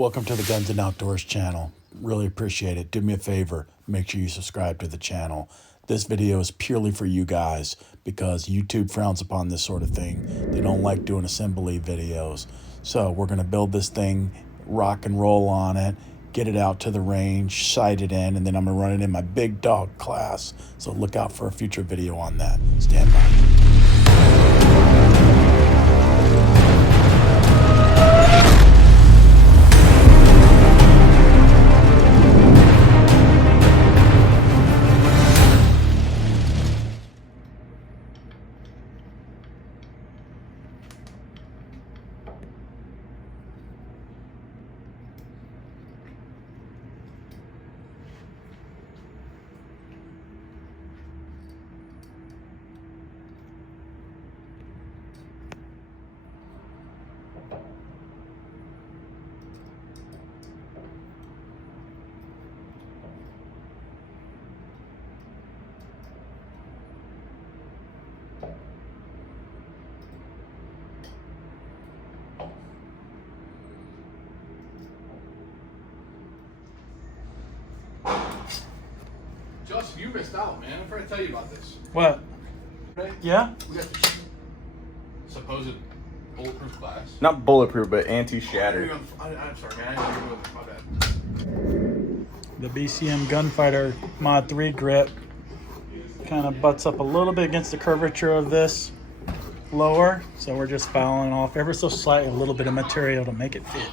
Welcome to the Guns and Outdoors channel. Really appreciate it. Do me a favor, make sure you subscribe to the channel. This video is purely for you guys because YouTube frowns upon this sort of thing. They don't like doing assembly videos. So we're going to build this thing, rock and roll on it, get it out to the range, sight it in, and then I'm going to run it in my big dog class. So look out for a future video on that. Stand by. Justin, you missed out, man. I'm trying to tell you about this. What? Okay? Yeah? We got this supposed bulletproof glass. Not bulletproof, but anti-shatter. I'm sorry, man. I didn't know my bad. The BCM Gunfighter Mod 3 grip kind of butts up a little bit against the curvature of this lower, so we're just fouling off ever so slightly a little bit of material to make it fit.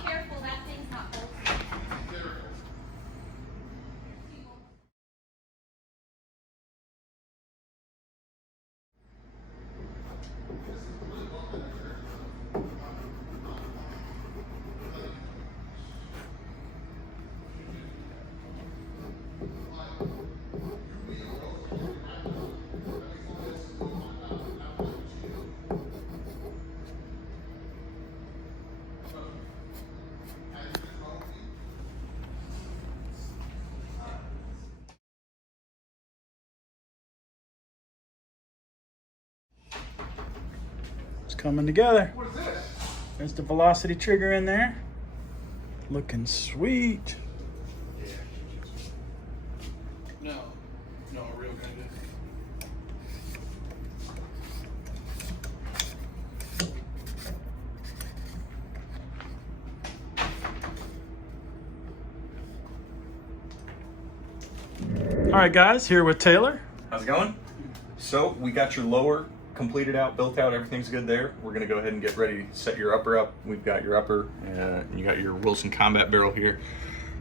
It's coming together. What is this? There's the velocity trigger in there. Looking sweet. Yeah. No, real good. All right, guys, here with Taylor. How's it going? So we got your lower completed out, built out, everything's good there. We're gonna go ahead and get ready to set your upper up. We've got your upper, you got your Wilson combat barrel here.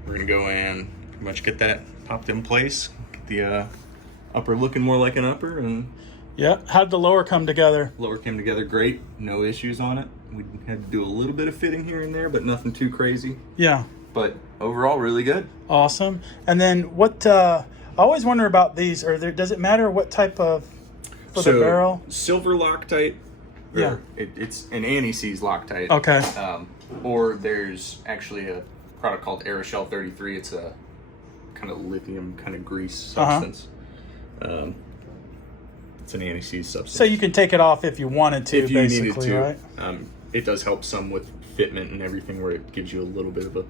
We're gonna go and pretty much get that popped in place, get the upper looking more like an upper, and Yeah, how'd the lower come together? lower came together great, no issues on it. We had to do a little bit of fitting here and there, but nothing too crazy. Yeah, But overall, really good. awesome. And then what, I always wonder about these, does it matter what type of, for the barrel? Silver Loctite. Yeah. It's an anti-seize Loctite. Okay. Or there's actually a product called Aeroshell 33. It's a kind of lithium kind of grease substance. It's an anti-seize substance. So you can take it off if you wanted to, if you basically, needed to. right? It does help some with fitment and everything, where it gives you a little bit of a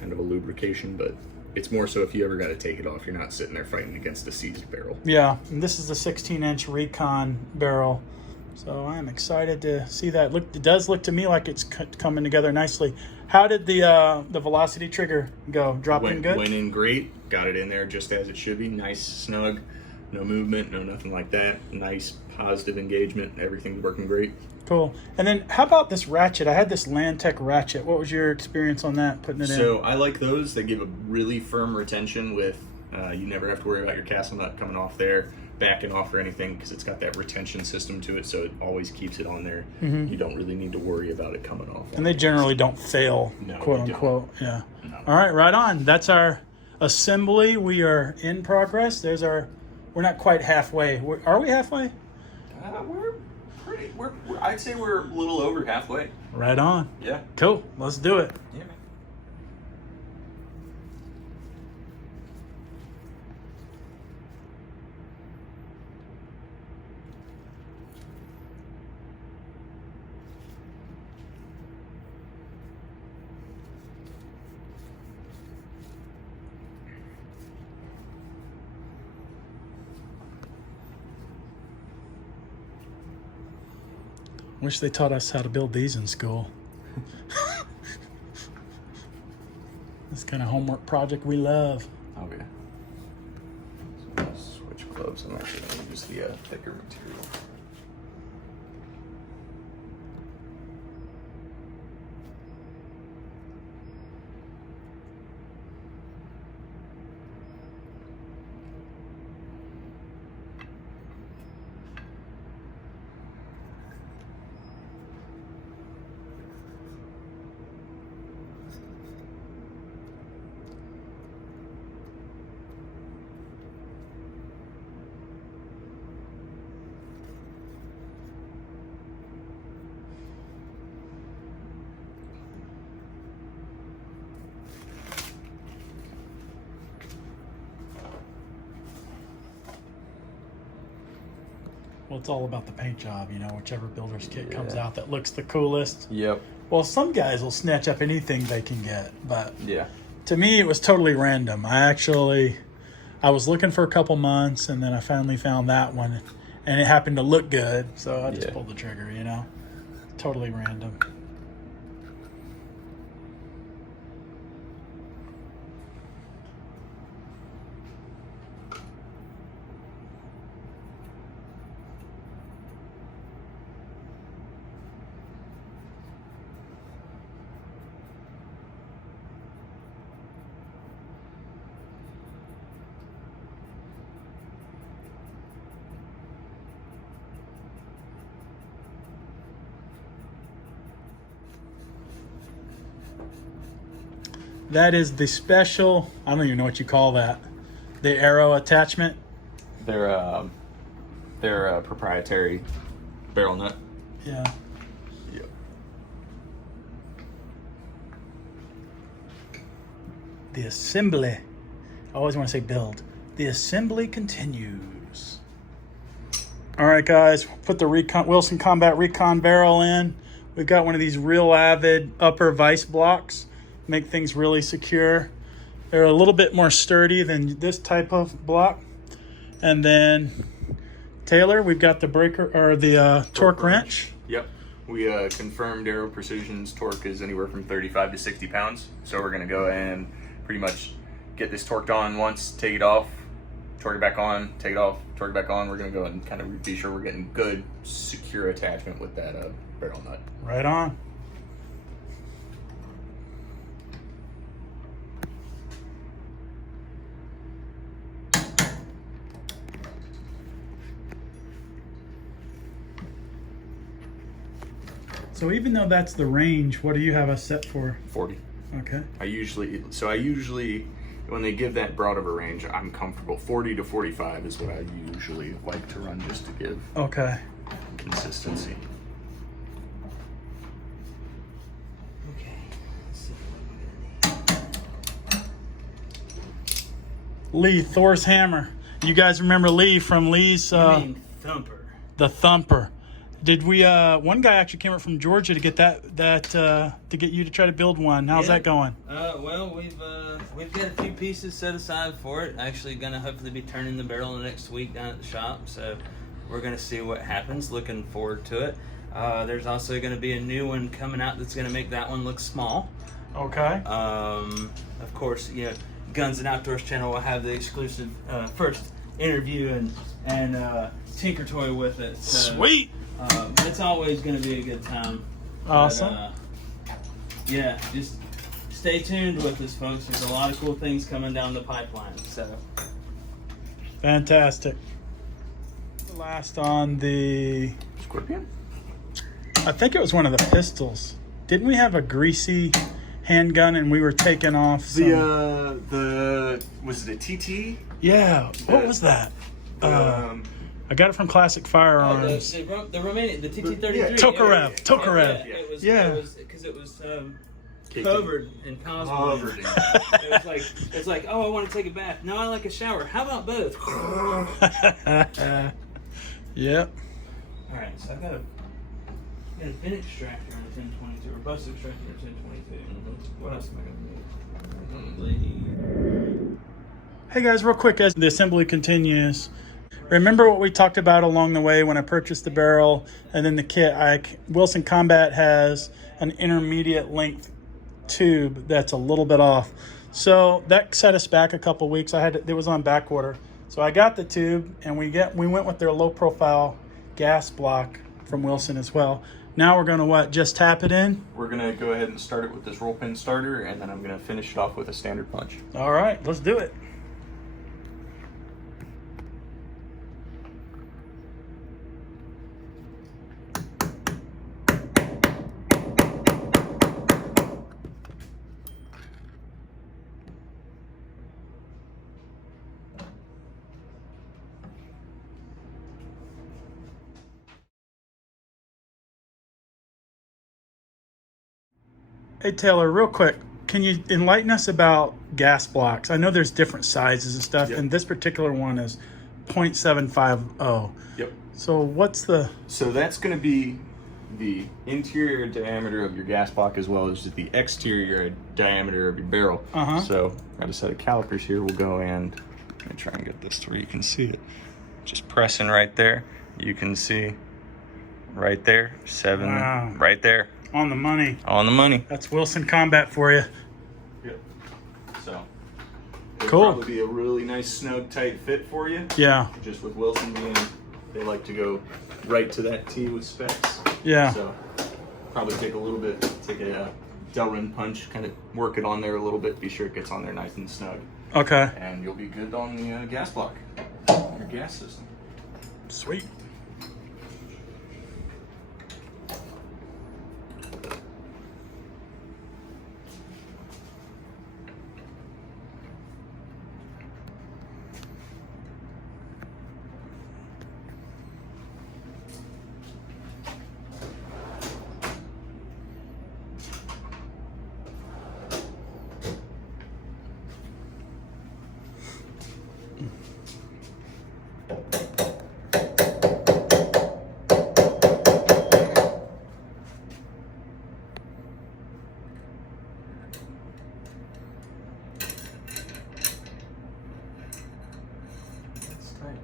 kind of a lubrication, but it's more so if you ever got to take it off, you're not sitting there fighting against a seized barrel. Yeah, and this is the 16-inch Recon barrel, so I'm excited to see that. Look, it does look to me like it's coming together nicely. How did the velocity trigger go? Dropped in good? Went in great. Got it in there just as it should be. Nice, snug, no movement, no nothing like that. Nice, positive engagement. Everything's working great. Cool. And then how about this ratchet? I had this Landtech ratchet. What was your experience on that, putting it in? So I like those. They give a really firm retention with, you never have to worry about your castle nut coming off there, backing off or anything, because it's got that retention system to it, so it always keeps it on there. Mm-hmm. You don't really need to worry about it coming off. And they generally don't fail, No, quote they unquote. Yeah. No. All right, right on. That's our assembly. We are in progress. There's our, we're not quite halfway. Are we halfway? I'd say we're a little over halfway. Right on. Yeah. Cool. Let's do it. Yeah, man. Wish they taught us how to build these in school. This kind of homework project we love. Okay. So we'll switch gloves. I'm actually going to use the thicker material. Well, it's all about the paint job, you know, whichever builder's kit comes out that looks the coolest. Yep. Well, some guys will snatch up anything they can get, but Yeah. to me, it was totally random. I was looking for a couple months, and then I finally found that one, and it happened to look good, so I just pulled the trigger, you know? Totally random. That is the special, I don't even know what you call that, the arrow attachment. They're a proprietary barrel nut. Yeah. Yep. The assembly, I always want to say build. The assembly continues. All right, guys, put the Wilson Combat Recon barrel in. We've got one of these Real Avid upper vise blocks. Make things really secure. They're a little bit more sturdy than this type of block. And then Taylor, we've got the breaker or the torque wrench. Yep. We confirmed Aero Precision's torque is anywhere from 35 to 60 pounds. So we're gonna go and pretty much get this torqued on once, take it off, torque it back on, take it off, torque it back on. We're gonna go and kind of be sure we're getting good, secure attachment with that barrel nut. Right on. So even though that's the range, what do you have us set for? 40. Okay. I usually, when they give that broad of a range, I'm comfortable. 40 to 45 is what I usually like to run just to give consistency. Okay. Let's see. Lee, Thor's hammer. You guys remember Lee from Lee's You mean Thumper. the Thumper. Did we one guy actually came up from Georgia to get that to get you to try to build one. How's that going? Well, we've got a few pieces set aside for it. Actually gonna hopefully be turning the barrel next week down at the shop, so we're gonna see what happens. Looking forward to it. There's also gonna be a new one coming out that's gonna make that one look small. Okay. Of course, you know, Guns and Outdoors channel will have the exclusive first interview and tinker toy with it. So, Sweet. it's always going to be a good time. Awesome. But, yeah, just stay tuned with us, folks. There's a lot of cool things coming down the pipeline. So Fantastic. Last on the, Scorpion? I think it was one of the pistols. Didn't we have a greasy handgun and we were taking off some... Was it a TT? Yeah. What was that? I got it from Classic Firearms. the remaining the TT-33. Tokarev. Tokarev. Yeah. Because it was covered in cosmos. It's like, oh, I want to take a bath. No, I like a shower. How about both? Yep. All right, so I got a pin extractor on a 1022, or bus extractor on a 1022. What else am I gonna need? Hey guys, real quick as the assembly continues, Remember what we talked about along the way when I purchased the barrel and then the kit? Wilson Combat has an intermediate length tube that's a little bit off. So that set us back a couple weeks. It was on back order. So I got the tube and we went with their low profile gas block from Wilson as well. Now we're gonna what? Just tap it in? We're gonna go ahead and start it with this roll pin starter, and then I'm gonna finish it off with a standard punch. All right, let's do it. Hey Taylor, real quick, can you enlighten us about gas blocks? I know there's different sizes and stuff, Yep. and this particular one is 0.750. Yep. So what's the... So that's gonna be the interior diameter of your gas block as well as the exterior diameter of your barrel. Uh-huh. So got a set of calipers here. We'll go and let me try and get this to where you can see it. Just pressing right there. You can see right there, 7, Wow. right there. On the money. On the money. That's Wilson Combat for you. Yep. So it'll Cool. probably be a really nice snug tight fit for you. Yeah. Just with Wilson being, they like to go right to that T with specs. Yeah. So probably take a Delrin punch, kind of work it on there a little bit, be sure it gets on there nice and snug. Okay. And you'll be good on the gas block, your gas system. Sweet. That's tight.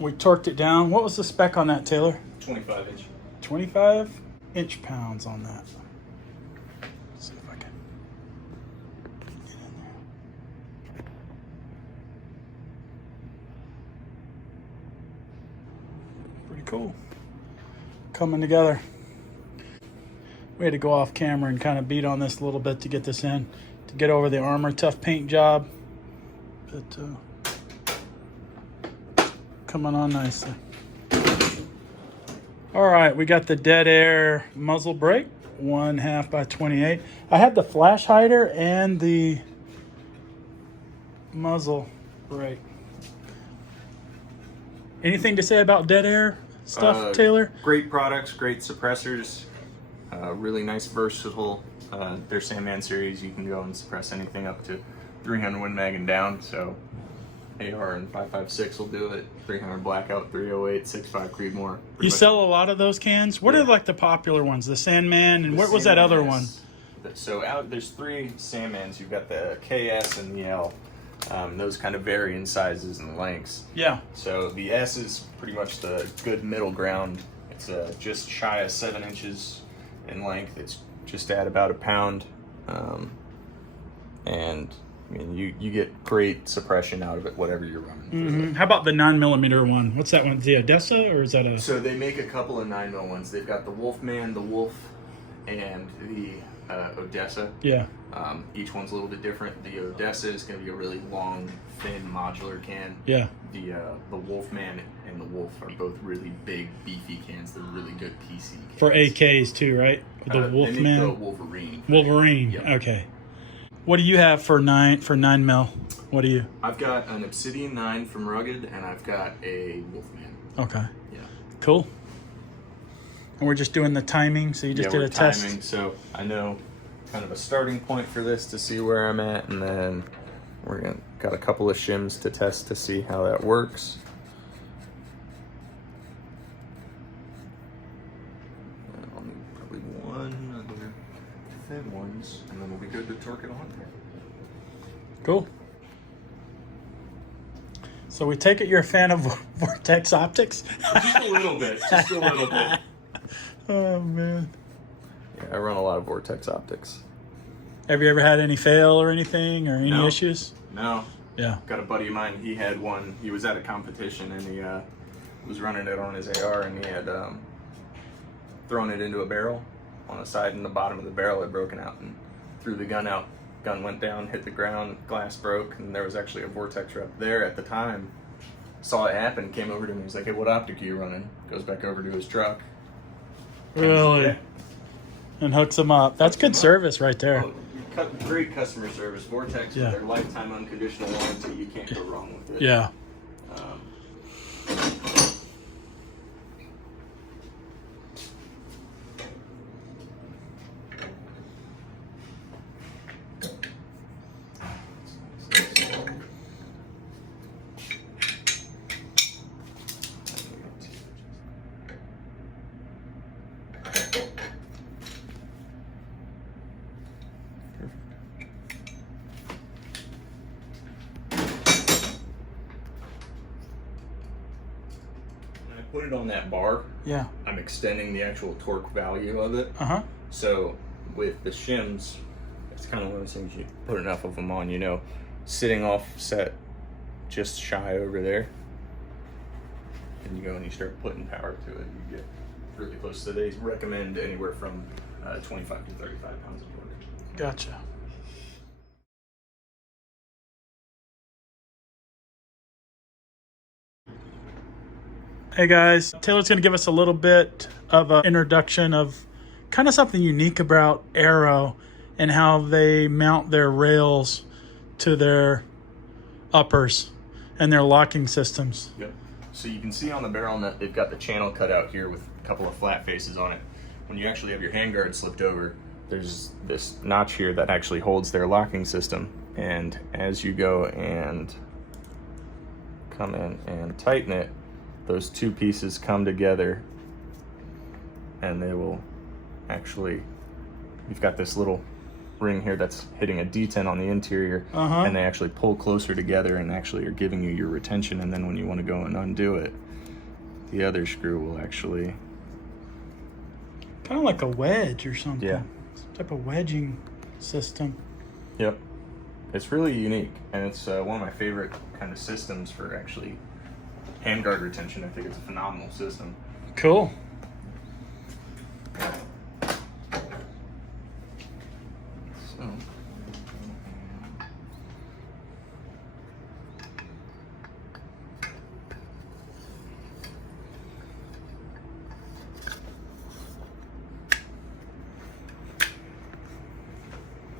We torqued it down. What was the spec on that, Taylor? 25 inch. 25 inch-pounds on that. Let's see if I can get in there. Pretty cool. Coming together. We had to go off camera and kind of beat on this a little bit to get this in, to get over the armor. Tough paint job, but coming on nicely. All right, we got the Dead Air muzzle brake, 1/2 by 28. I had the flash hider and the muzzle brake. Anything to say about Dead Air stuff, Taylor? Great products, great suppressors, really nice, versatile. Their Sandman series, you can go and suppress anything up to 300 Win Mag and down. So AR and 5.56 will do it. 300 Blackout, 308, 6.5 Creedmoor. You sell a lot of those cans? What are like the popular ones? The Sandman, and what was that other one? So there's 3 Sandmans. You've got the KS and the L. Those kind of vary in sizes and lengths. Yeah. So the S is pretty much the good middle ground. It's just shy of 7 inches in length. It's just at about a pound. And I mean, you get great suppression out of it, whatever you're running. Mm-hmm. How about the 9mm one? What's that one? The Odessa, or is that a... So they make a couple of 9mm ones. They've got the Wolfman, the Wolf, and the Odessa. Yeah. Each one's a little bit different. The Odessa is going to be a really long, thin, modular can. Yeah. The Wolfman and the Wolf are both really big, beefy cans. They're really good PC cans. For AKs too, right? The Wolfman. They make the Wolverine. Wolverine. Yep. Okay. What do you have for 9mm? What do you? I've got an Obsidian 9 from Rugged, and I've got a Wolfman. Okay. Yeah. Cool. And we're just doing the timing, so you just did a test. Timing, so I know kind of a starting point for this to see where I'm at, and then got a couple of shims to test to see how that works. And I'll need probably one other thin ones, and then we'll be good to torque it on. Cool. So we take it you're a fan of Vortex optics? Just a little bit. Just a little bit. Oh, man. Yeah, I run a lot of Vortex optics. Have you ever had any fail or anything or any No. issues? No. Yeah. Got a buddy of mine, he had one. He was at a competition, and he was running it on his AR, and he had thrown it into a barrel on the side, and the bottom of the barrel had broken out, and threw the gun out. Gun went down, hit the ground, glass broke, and there was actually a Vortex rep there at the time. Saw it happen, came over to me. He's like, "Hey, what optic are you running?" Goes back over to his truck. Really? Yeah. And hooks them up. That's good service right there. Oh, great customer service. Vortex, Yeah. with their lifetime unconditional warranty, you can't go wrong with it. Yeah. Um, When I put it on that bar, Yeah. I'm extending the actual torque value of it. Uh-huh. So with the shims, it's kind of one of those things you put enough of them on, you know, sitting offset just shy over there, and you go and you start putting power to it, you get really close. So they recommend anywhere from 25 to 35 pounds of torque. Gotcha. Hey guys, Taylor's going to give us a little bit of an introduction of kind of something unique about Arrow and how they mount their rails to their uppers and their locking systems. Yep. So you can see on the barrel nut, they've got the channel cut out here with a couple of flat faces on it. When you actually have your handguard slipped over, there's this notch here that actually holds their locking system. And as you go and come in and tighten it, those two pieces come together, and they will actually, you've got this little ring here that's hitting a detent on the interior, and they actually pull closer together and actually are giving you your retention. And then when you want to go and undo it, the other screw will actually, Kind of like a wedge or something. Yeah. Some type of wedging system. yep, it's really unique, and it's one of my favorite kind of systems for actually handguard retention. I think it's a phenomenal system. Cool. So,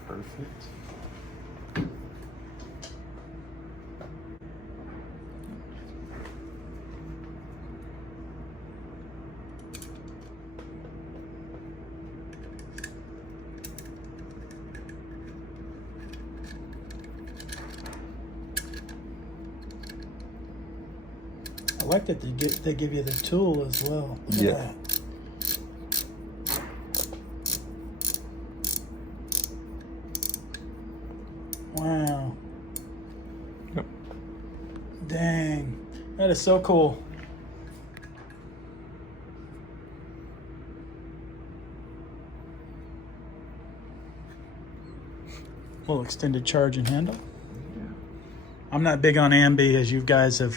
perfect. I like that they give you the tool as well. Look at Yeah. that. Wow. Yep. Dang. That is so cool. Little extended charging handle. I'm not big on ambi, as you guys have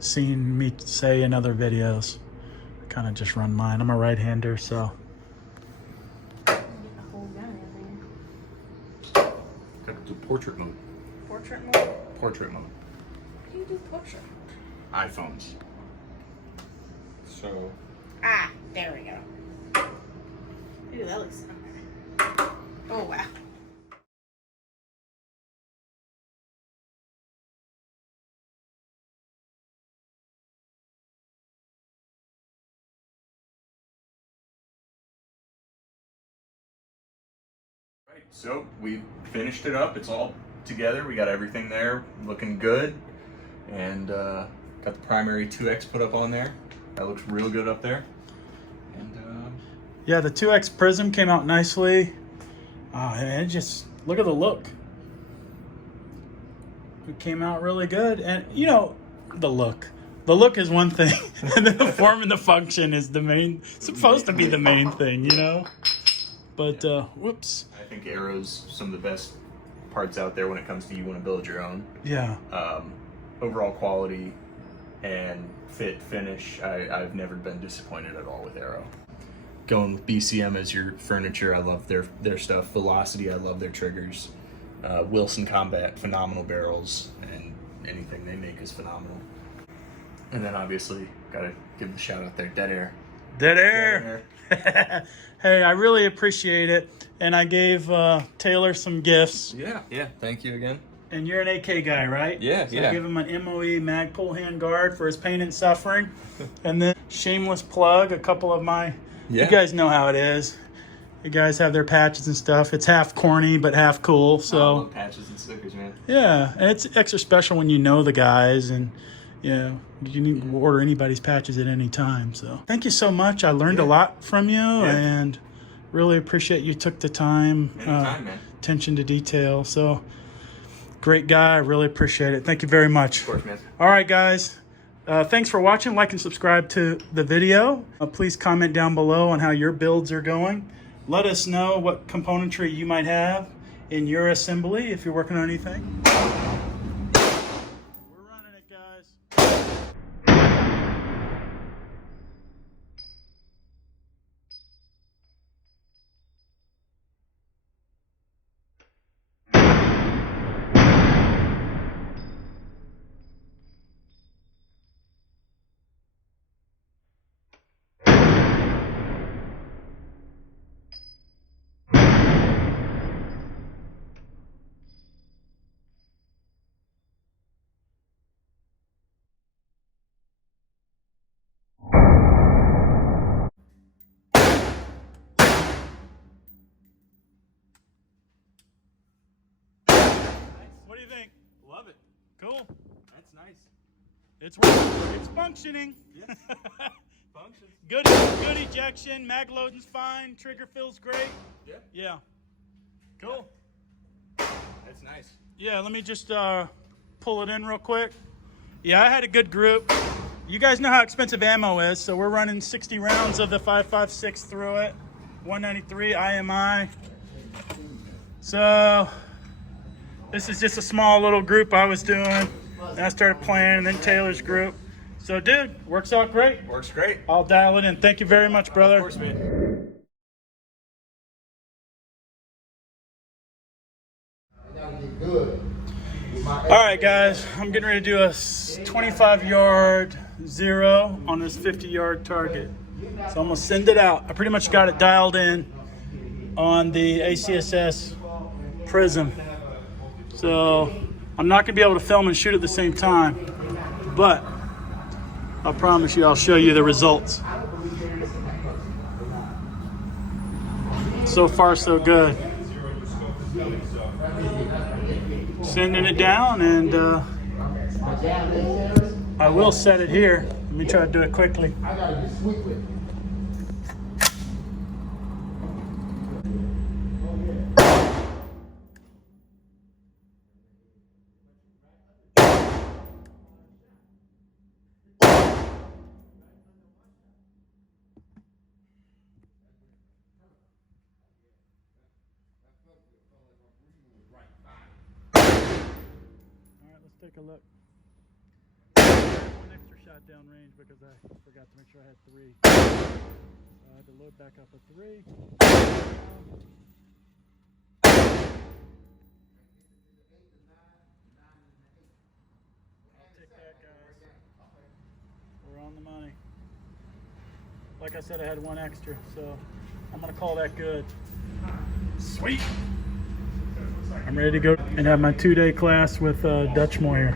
seen me say in other videos. I kind of just run mine. I'm a right-hander, so. Get the whole gun in there. Got to do portrait mode. Portrait mode? Portrait mode. How do you do portrait mode? iPhones. So, Ah, there we go. Ooh, that looks similar. Oh, wow. right, so we finished it up. It's all together. We got everything there looking good. And got the primary 2X put up on there. That looks real good up there. And Yeah, the 2X prism came out nicely. And it just, look at the look. It came out really good. And, you know, the look. The look is one thing, and then the form and the function is the main, supposed to be the main thing, you know? But, whoops. I think arrows, some of the best parts out there when it comes to you want to build your own. Yeah. Overall quality and fit, finish, I've never been disappointed at all with Arrow. Going with BCM as your furniture, I love their stuff. Velocity, I love their triggers. Wilson Combat, phenomenal barrels, and anything they make is phenomenal. And then obviously, gotta give the shout out there, Dead Air. Dead Air. Hey, I really appreciate it. And I gave Taylor some gifts. Yeah, thank you again. And you're an AK guy, right? Yeah, so yeah. I gave him an MOE mag pull hand guard for his pain and suffering. And then shameless plug, a couple of my, you guys know how it is. You guys have their patches and stuff. It's half corny, but half cool. So I love patches and stickers, man. yeah, and it's extra special when you know the guys, and you know, you can order anybody's patches at any time. So thank you so much. I learned a lot from you, and really appreciate you took the time. Anytime, man. Attention to detail. So great guy. I really appreciate it. Thank you very much. Of course, man. All right, guys. Thanks for watching. Like and subscribe to the video. Please comment down below on how your builds are going. Let us know what componentry you might have in your assembly if you're working on anything. We're running it, guys. What do you think? Love it. Cool. That's nice. It's working. It's functioning. Yeah. Functions. Good ejection. Mag loading's fine. Trigger feels great. Yeah. Yeah. Cool. That's nice. Yeah, let me just pull it in real quick. Yeah, I had a good group. You guys know how expensive ammo is, so we're running 60 rounds of the 5.56 through it. 193 IMI. So this is just a small little group I was doing. And I started playing, and then Taylor's group. So, dude, works out great. Works great. I'll dial it in. Thank you very much, brother. Of course, man. All right, guys, I'm getting ready to do a 25-yard zero on this 50-yard target. So I'm going to send it out. I pretty much got it dialed in on the ACSS Prism. So I'm not going to be able to film and shoot at the same time, but I promise you I'll show you the results. So far, so good. Sending it down, and I will set it here. Let me try to do it quickly. Take a look. One extra shot downrange because I forgot to make sure I had 3. I had to load back up a 3. I'll take that, guys. We're on the money. Like I said, I had 1 extra, so I'm going to call that good. Sweet. I'm ready to go and have my 2-day class with Dutch Moyer.